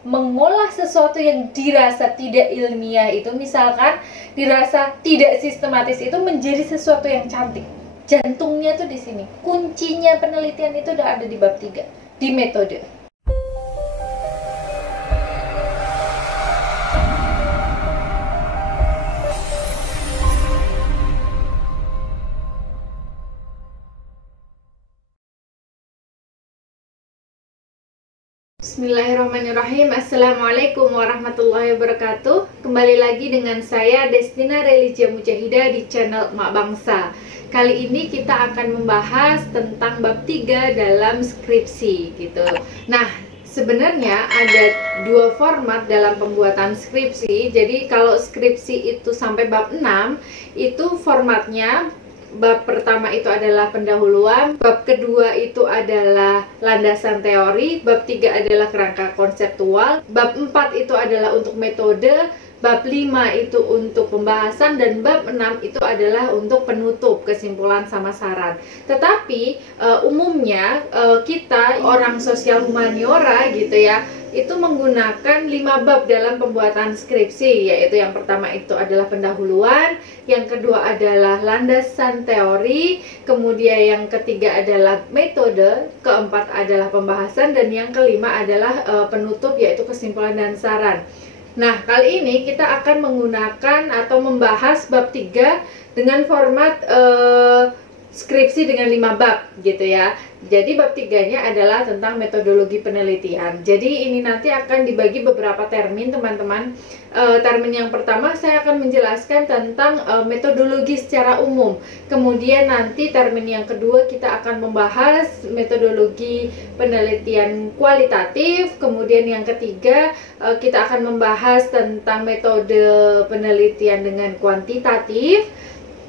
mengolah sesuatu yang dirasa tidak ilmiah itu, misalkan dirasa tidak sistematis itu, menjadi sesuatu yang cantik. Jantungnya tuh di sini. Kuncinya penelitian itu udah ada di bab 3, di metode. Bismillahirrahmanirrahim. Assalamualaikum warahmatullahi wabarakatuh. Kembali lagi dengan saya Destina Religia Mujahidah di channel Emak Bangsa. Kali ini kita akan membahas tentang bab 3 dalam skripsi gitu. Nah, sebenarnya ada dua format dalam pembuatan skripsi. Jadi kalau skripsi itu sampai bab 6, itu formatnya bab pertama itu adalah pendahuluan, bab kedua itu adalah landasan teori, bab 3 adalah kerangka konseptual, bab 4 itu adalah untuk metode, bab 5 itu untuk pembahasan, dan bab 6 itu adalah untuk penutup, kesimpulan sama saran. Tetapi umumnya kita orang sosial humaniora gitu ya, itu menggunakan 5 bab dalam pembuatan skripsi, yaitu yang pertama itu adalah pendahuluan, yang kedua adalah landasan teori, kemudian yang ketiga adalah metode, keempat adalah pembahasan, dan yang kelima adalah penutup, yaitu kesimpulan dan saran. Nah, kali ini kita akan menggunakan atau membahas bab 3 dengan format skripsi dengan 5 bab gitu ya. Jadi bab 3-nya adalah tentang metodologi penelitian. Jadi ini nanti akan dibagi beberapa termin teman-teman. Termin yang pertama saya akan menjelaskan tentang metodologi secara umum. Kemudian nanti termin yang kedua kita akan membahas metodologi penelitian kualitatif. Kemudian yang ketiga kita akan membahas tentang metode penelitian dengan kuantitatif.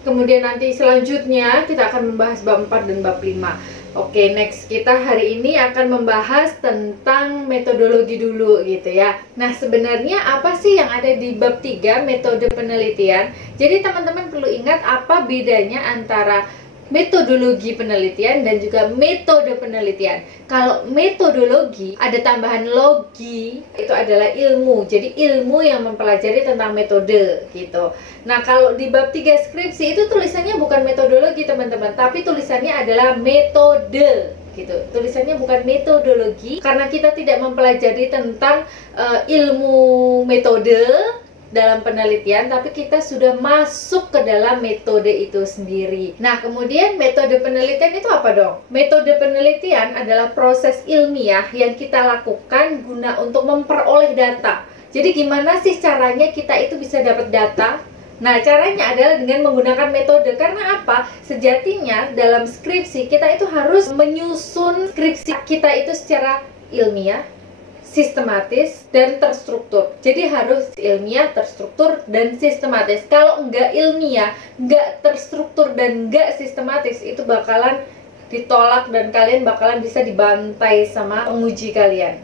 Kemudian nanti selanjutnya kita akan membahas bab 4 dan bab 5. Oke, next kita hari ini akan membahas tentang metodologi dulu gitu ya. Nah, sebenarnya apa sih yang ada di bab 3 metode penelitian? Jadi teman-teman perlu ingat apa bedanya antara metodologi penelitian dan juga metode penelitian. Kalau metodologi ada tambahan logi, itu adalah ilmu. Jadi ilmu yang mempelajari tentang metode gitu. Nah, kalau di bab 3 skripsi itu tulisannya bukan metodologi teman-teman, tapi tulisannya adalah metode gitu. Tulisannya bukan metodologi karena kita tidak mempelajari tentang ilmu metode dalam penelitian, tapi kita sudah masuk ke dalam metode itu sendiri. Nah, kemudian metode penelitian itu apa dong? Metode penelitian adalah proses ilmiah yang kita lakukan guna untuk memperoleh data. Jadi gimana sih caranya kita itu bisa dapat data? Nah, caranya adalah dengan menggunakan metode. Karena apa? Sejatinya dalam skripsi kita itu harus menyusun skripsi kita itu secara ilmiah, sistematis, dan terstruktur. Jadi harus ilmiah, terstruktur, dan sistematis. Kalau enggak ilmiah, enggak terstruktur, dan enggak sistematis, itu bakalan ditolak dan kalian bakalan bisa dibantai sama penguji kalian.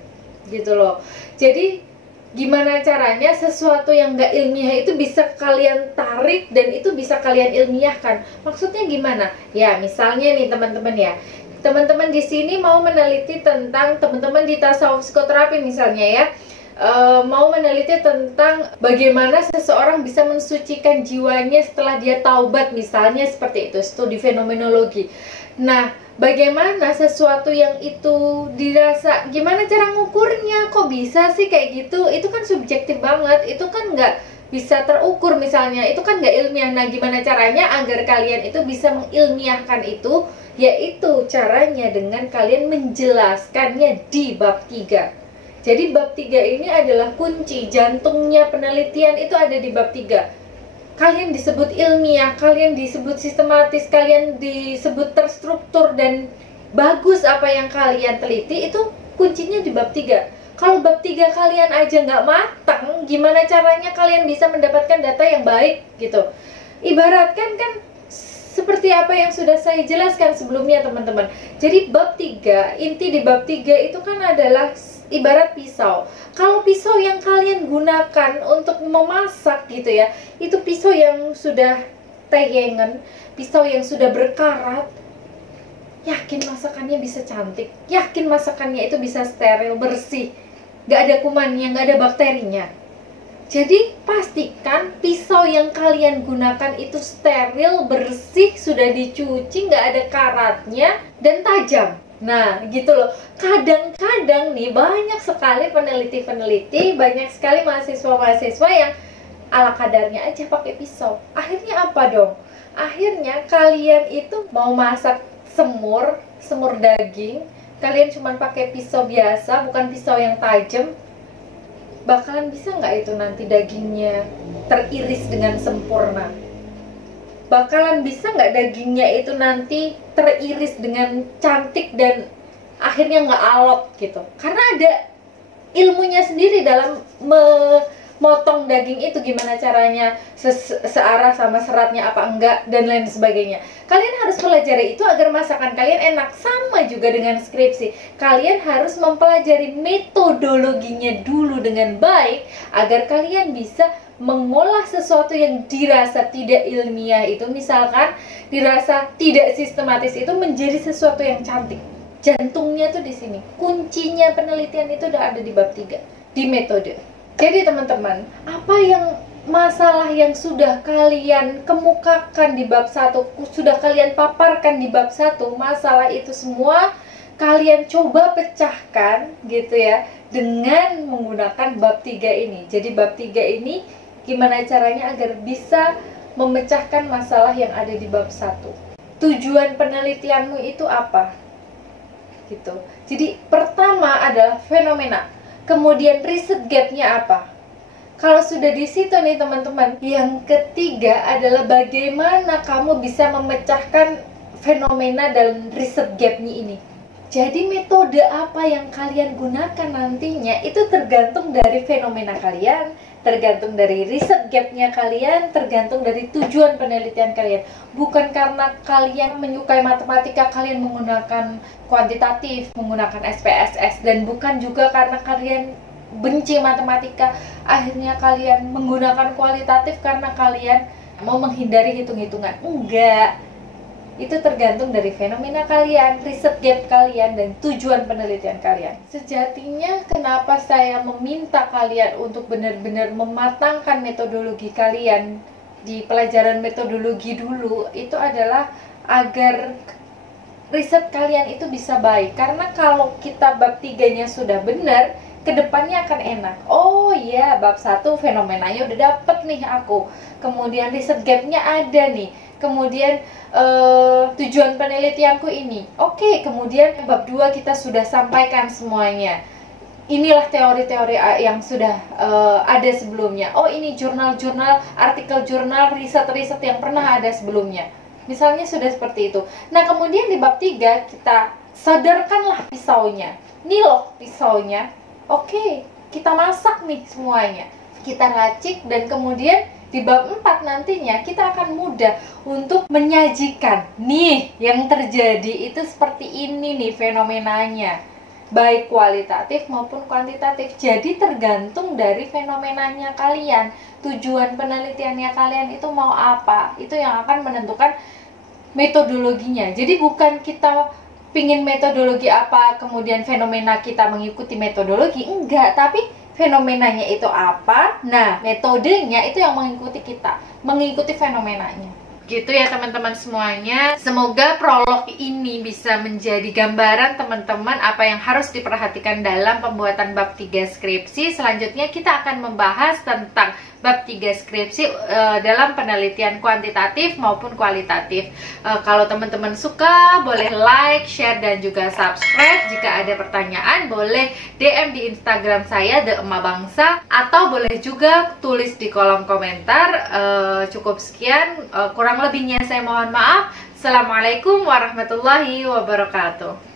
Gitu loh. Jadi gimana caranya sesuatu yang enggak ilmiah itu bisa kalian tarik dan itu bisa kalian ilmiahkan? Maksudnya gimana? Ya, misalnya nih teman-teman ya, teman-teman di sini mau meneliti tentang, teman-teman di tasawuf psikoterapi misalnya ya, mau meneliti tentang bagaimana seseorang bisa mensucikan jiwanya setelah dia taubat misalnya, seperti itu, studi fenomenologi. Nah, bagaimana sesuatu yang itu dirasa, gimana cara ngukurnya, kok bisa sih kayak gitu? Itu kan subjektif banget, itu kan nggak bisa terukur misalnya, itu kan nggak ilmiah. Nah, gimana caranya agar kalian itu bisa mengilmiahkan itu? Yaitu caranya dengan kalian menjelaskannya di bab 3. Jadi bab 3 ini adalah kunci, jantungnya penelitian itu ada di bab 3. Kalian disebut ilmiah, kalian disebut sistematis, kalian disebut terstruktur dan bagus apa yang kalian teliti, itu kuncinya di bab 3. Kalau bab 3 kalian aja nggak matang, gimana caranya kalian bisa mendapatkan data yang baik gitu? Ibaratkan kan seperti apa yang sudah saya jelaskan sebelumnya teman-teman. Jadi bab 3, inti di bab 3 itu kan adalah ibarat pisau. Kalau pisau yang kalian gunakan untuk memasak gitu ya, itu pisau yang sudah teyengen, pisau yang sudah berkarat, yakin masakannya bisa cantik, yakin masakannya itu bisa steril, bersih. nggak ada kumannya, nggak ada bakterinya. Jadi pastikan pisau yang kalian gunakan itu steril, bersih, sudah dicuci, nggak ada karatnya, dan tajam. Nah gitu loh. Kadang-kadang nih banyak sekali peneliti-peneliti, banyak sekali mahasiswa-mahasiswa yang ala kadarnya aja pakai pisau. Akhirnya apa dong? Akhirnya kalian itu mau masak semur daging, kalian cuma pakai pisau biasa, bukan pisau yang tajam. Bakalan bisa nggak itu nanti dagingnya teriris dengan sempurna? Bakalan bisa nggak dagingnya itu nanti teriris dengan cantik dan akhirnya nggak alot gitu? Karena ada ilmunya sendiri dalam memotong daging itu, gimana caranya searah sama seratnya apa enggak, dan lain sebagainya. Kalian harus pelajari itu agar masakan kalian enak. Sama juga dengan skripsi, kalian harus mempelajari metodologinya dulu dengan baik agar kalian bisa mengolah sesuatu yang dirasa tidak ilmiah itu, misalkan dirasa tidak sistematis, itu menjadi sesuatu yang cantik. Jantungnya tuh di sini, kuncinya penelitian itu udah ada di bab 3, di metode. Jadi teman-teman, apa yang masalah yang sudah kalian kemukakan di bab 1, sudah kalian paparkan di bab 1, masalah itu semua kalian coba pecahkan gitu ya, dengan menggunakan bab 3 ini. Jadi bab 3 ini gimana caranya agar bisa memecahkan masalah yang ada di bab 1. Tujuan penelitianmu itu apa? Gitu. Jadi pertama adalah fenomena, kemudian riset gapnya apa. Kalau sudah di situ nih teman-teman, yang ketiga adalah bagaimana kamu bisa memecahkan fenomena dan riset gapnya ini. Jadi metode apa yang kalian gunakan nantinya itu tergantung dari fenomena kalian, tergantung dari riset gapnya kalian, tergantung dari tujuan penelitian kalian. Bukan karena kalian menyukai matematika kalian menggunakan kuantitatif, menggunakan SPSS, dan bukan juga karena kalian benci matematika akhirnya kalian menggunakan kualitatif karena kalian mau menghindari hitung-hitungan. Enggak, itu tergantung dari fenomena kalian, riset gap kalian, dan tujuan penelitian kalian. Sejatinya kenapa saya meminta kalian untuk benar-benar mematangkan metodologi kalian di pelajaran metodologi dulu, itu adalah agar riset kalian itu bisa baik. Karena kalau kita bab 3-nya sudah benar, kedepannya akan enak. Oh iya, bab 1 fenomenanya udah dapet nih aku, kemudian riset gapnya ada nih, kemudian tujuan penelitianku ini. Oke, kemudian bab 2 kita sudah sampaikan semuanya. Inilah teori-teori yang sudah ada sebelumnya. Oh, ini jurnal-jurnal, artikel jurnal, riset-riset yang pernah ada sebelumnya. Misalnya sudah seperti itu. Nah, kemudian di bab 3 kita sadarkanlah pisaunya. Nih loh pisaunya. Oke, kita masak nih semuanya, kita racik, dan kemudian di bab 4 nantinya kita akan mudah untuk menyajikan. Nih, yang terjadi itu seperti ini nih fenomenanya, baik kualitatif maupun kuantitatif. Jadi tergantung dari fenomenanya kalian, tujuan penelitiannya kalian itu mau apa, itu yang akan menentukan metodologinya. Jadi bukan kita pingin metodologi apa, kemudian fenomena kita mengikuti metodologi, enggak, tapi fenomenanya itu apa, nah metodenya itu yang mengikuti kita, mengikuti fenomenanya. Gitu ya teman-teman semuanya. Semoga prolog ini bisa menjadi gambaran teman-teman apa yang harus diperhatikan dalam pembuatan bab 3 skripsi. Selanjutnya kita akan membahas tentang bab 3 skripsi dalam penelitian kuantitatif maupun kualitatif. Kalau teman-teman suka, boleh like, share, dan juga subscribe. Jika ada pertanyaan, boleh DM di Instagram saya, The Emak Bangsa, atau boleh juga tulis di kolom komentar. Cukup sekian, kurang lebihnya saya mohon maaf. Assalamualaikum warahmatullahi wabarakatuh.